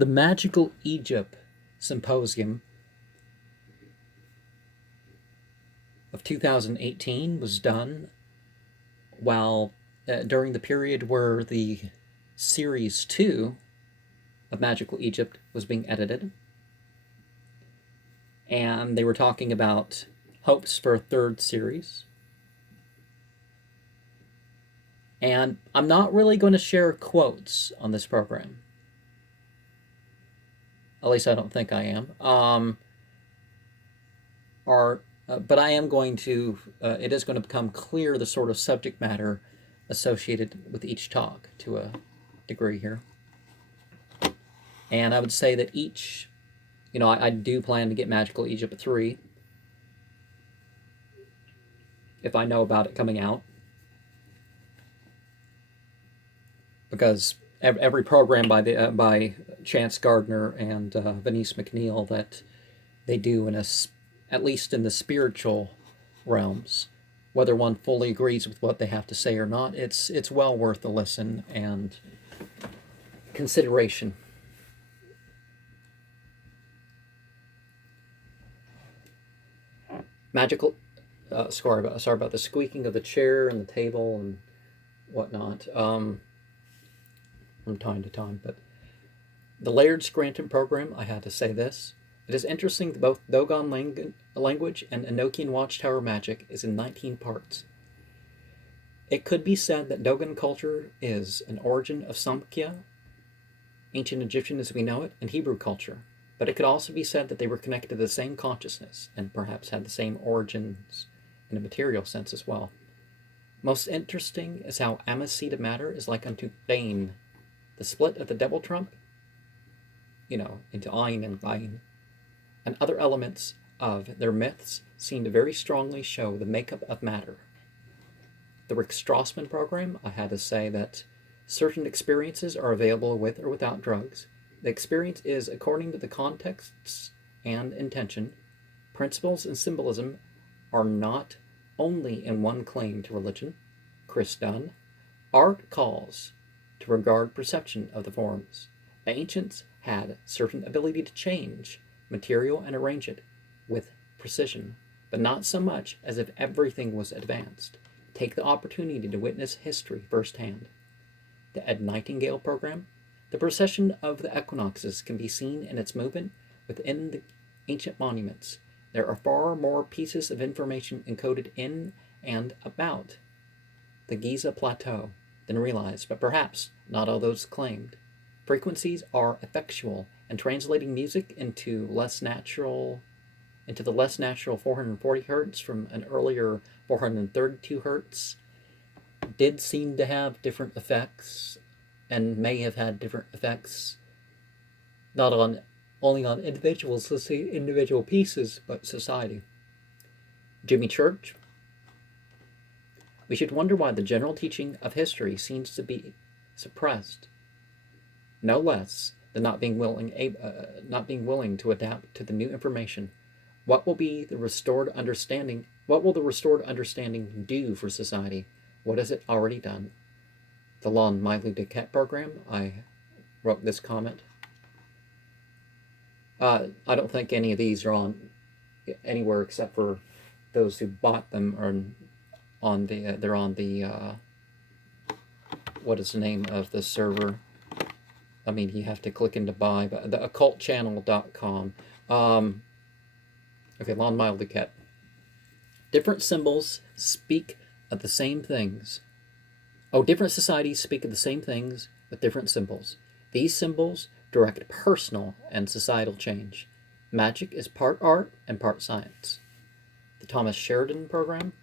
The Magical Egypt Symposium of 2018 was done while during the period where the Series 2 of Magical Egypt was being edited. And they were talking about hopes for a third series. And I'm not really going to share quotes on this program. At least I don't think I am. But I am going to, it is going to become clear the sort of subject matter associated with each talk to a degree here. And I would say that each, I do plan to get Magical Egypt 3 if I know about it coming out. Because every program by Chance Gardner and Venice McNeil that they do at least in the spiritual realms, whether one fully agrees with what they have to say or not, it's well worth a listen and consideration. Magical. Sorry about the squeaking of the chair and the table and whatnot. From time to time, but the Laird Scranton program, I had to say this. It is interesting that both Dogon language and Enochian Watchtower magic is in 19 parts. It could be said that Dogon culture is an origin of Samkhya, ancient Egyptian as we know it, and Hebrew culture, but it could also be said that they were connected to the same consciousness and perhaps had the same origins in a material sense as well. Most interesting is how Amesita matter is like unto Bane, the split of the devil trump, into Ain and Gain, and other elements of their myths seem to very strongly show the makeup of matter. The Rick Strassman program, I had to say that certain experiences are available with or without drugs. The experience is according to the contexts and intention. Principles and symbolism are not only in one claim to religion. Chris Dunn. Art calls to regard perception of the forms. The ancients had certain ability to change material and arrange it with precision, but not so much as if everything was advanced. Take the opportunity to witness history firsthand. The Ed Nightingale program. The procession of the equinoxes can be seen in its movement within the ancient monuments. There are far more pieces of information encoded in and about the Giza Plateau than realized, but perhaps not all those claimed. Frequencies are effectual, and translating music into the less natural 440 hertz from an earlier 432 hertz did seem to have different effects, and may have had different effects, not only on individual pieces, but society. Jimmy Church. We should wonder why the general teaching of history seems to be suppressed, no less than not being willing to adapt to the new information. What will the restored understanding do for society? What has it already done? The Lon Miley Duquette program, I wrote this comment. I don't think any of these are on anywhere except for those who bought them are they're on the what is the name of the server? I mean, you have to click into buy, but the occultchannel.com. Okay, Lon Mile Duquette. Different symbols speak of the same things. Different societies speak of the same things with different symbols. These symbols direct personal and societal change. Magic is part art and part science. The Thomas Sheridan program.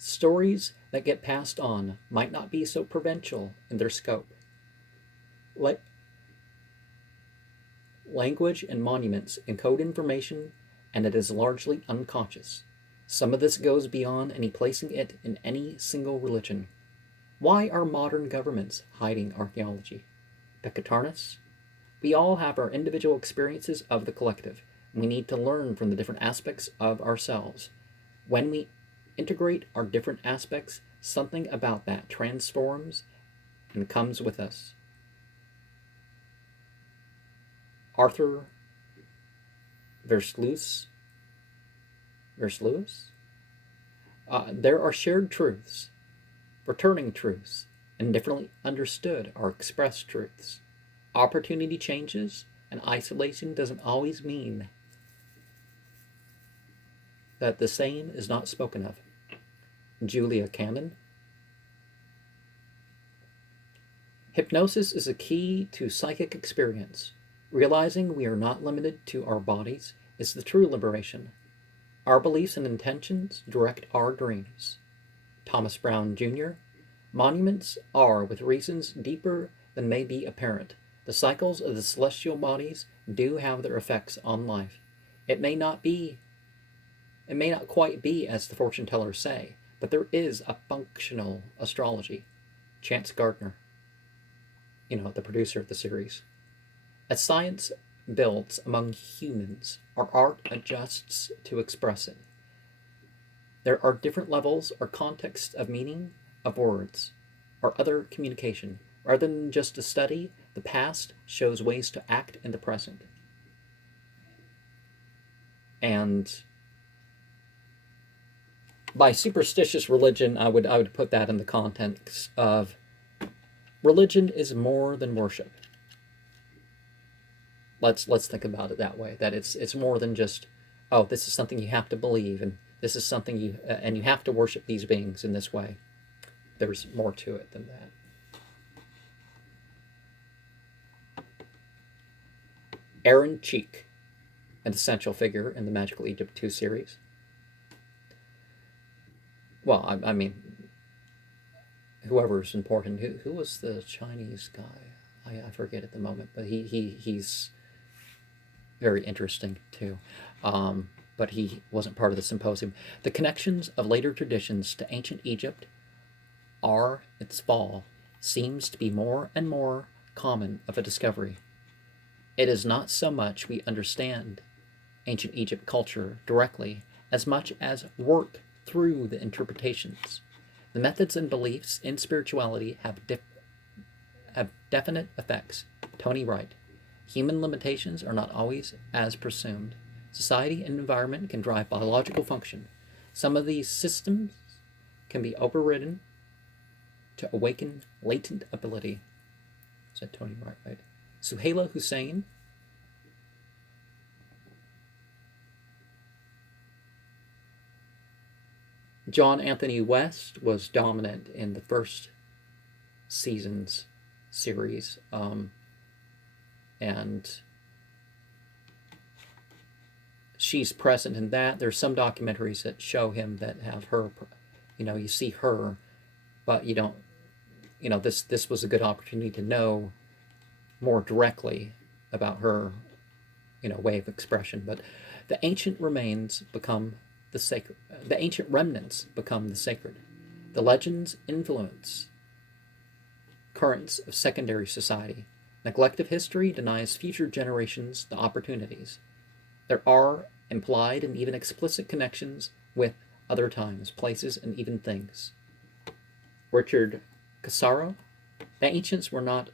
Stories that get passed on might not be so provincial in their scope. Language and monuments encode information, and it is largely unconscious. Some of this goes beyond any placing it in any single religion. Why are modern governments hiding archaeology? Pekatarnus? We all have our individual experiences of the collective. We need to learn from the different aspects of ourselves. When we integrate our different aspects, something about that transforms and comes with us. Arthur Verslus. There are shared truths, returning truths, and differently understood are expressed truths. Opportunity changes, and isolation doesn't always mean that the same is not spoken of. Julia Cannon. Hypnosis is a key to psychic experience. Realizing we are not limited to our bodies is the true liberation. Our beliefs and intentions direct our dreams. Thomas Brown Jr. Monuments are, with reasons deeper than may be apparent. The cycles of the celestial bodies do have their effects on life. It may not quite be as the fortune tellers say, but there is a functional astrology. Chance Gardner, the producer of the series. As science builds among humans, our art adjusts to express it. There are different levels or contexts of meaning of words or other communication. Rather than just a study, the past shows ways to act in the present. And by superstitious religion, I would put that in the context of religion is more than worship. Let's think about it that way. That it's more than just, oh, this is something you have to believe, and this is something you have to worship these beings in this way. There's more to it than that. Aaron Cheek, an essential figure in the Magical Egypt 2 series. Well, I mean, whoever's important. Who was the Chinese guy? I forget at the moment, but he's very interesting too. But he wasn't part of the symposium. The connections of later traditions to ancient Egypt are its fall seems to be more and more common of a discovery. It is not so much we understand ancient Egypt culture directly as much as work through the interpretations. The methods and beliefs in spirituality have definite effects. Tony Wright. Human limitations are not always as presumed. Society and environment can drive biological function. Some of these systems can be overridden to awaken latent ability, said Tony Wright. Right? Suhaila Hussein. John Anthony West was dominant in the first season's series, and she's present in that. There's some documentaries that show him that have her, you see her, but you don't, this was a good opportunity to know more directly about her, way of expression. But the ancient remains become the sacred. The ancient remnants become the sacred. The legends influence currents of secondary society. Neglect of history denies future generations the opportunities. There are implied and even explicit connections with other times, places, and even things. Richard Casaro. The ancients were not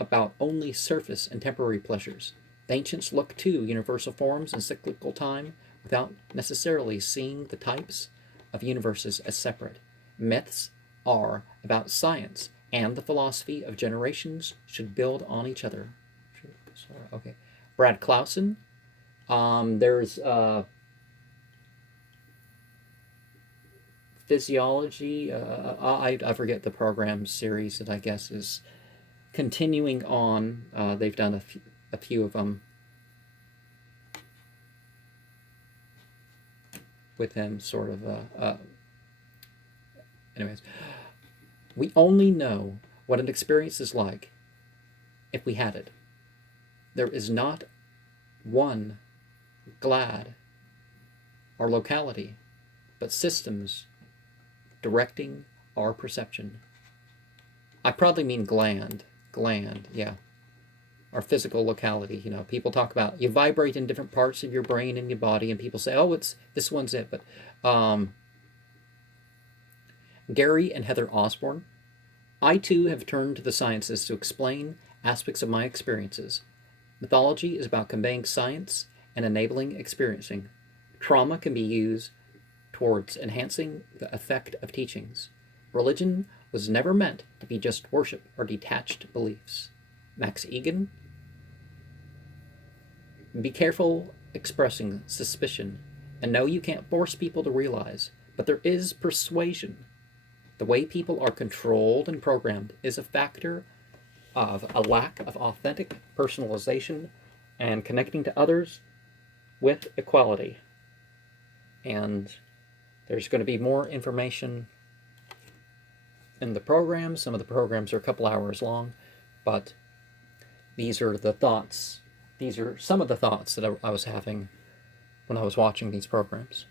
about only surface and temporary pleasures. The ancients looked to universal forms and cyclical time without necessarily seeing the types of universes as separate. Myths are about science, and the philosophy of generations should build on each other. Okay. Brad Clausen. There's physiology. I forget the program series that I guess is continuing on. They've done a few of them with him, sort of. Anyways, we only know what an experience is like if we had it. There is not one glad or locality, but systems directing our perception. I probably mean gland, yeah. Our physical locality. People talk about you vibrate in different parts of your brain and your body, and people say, oh, it's this one's it. But Gary and Heather Osborne. I too have turned to the sciences to explain aspects of my experiences. Mythology is about conveying science and enabling experiencing. Trauma can be used towards enhancing the effect of teachings. Religion was never meant to be just worship or detached beliefs. Max Egan. Be careful expressing suspicion, and know you can't force people to realize, but there is persuasion. The way people are controlled and programmed is a factor of a lack of authentic personalization and connecting to others with equality. And there's going to be more information in the program. Some of the programs are a couple hours long, but these are the thoughts. These are some of the thoughts that I was having when I was watching these programs.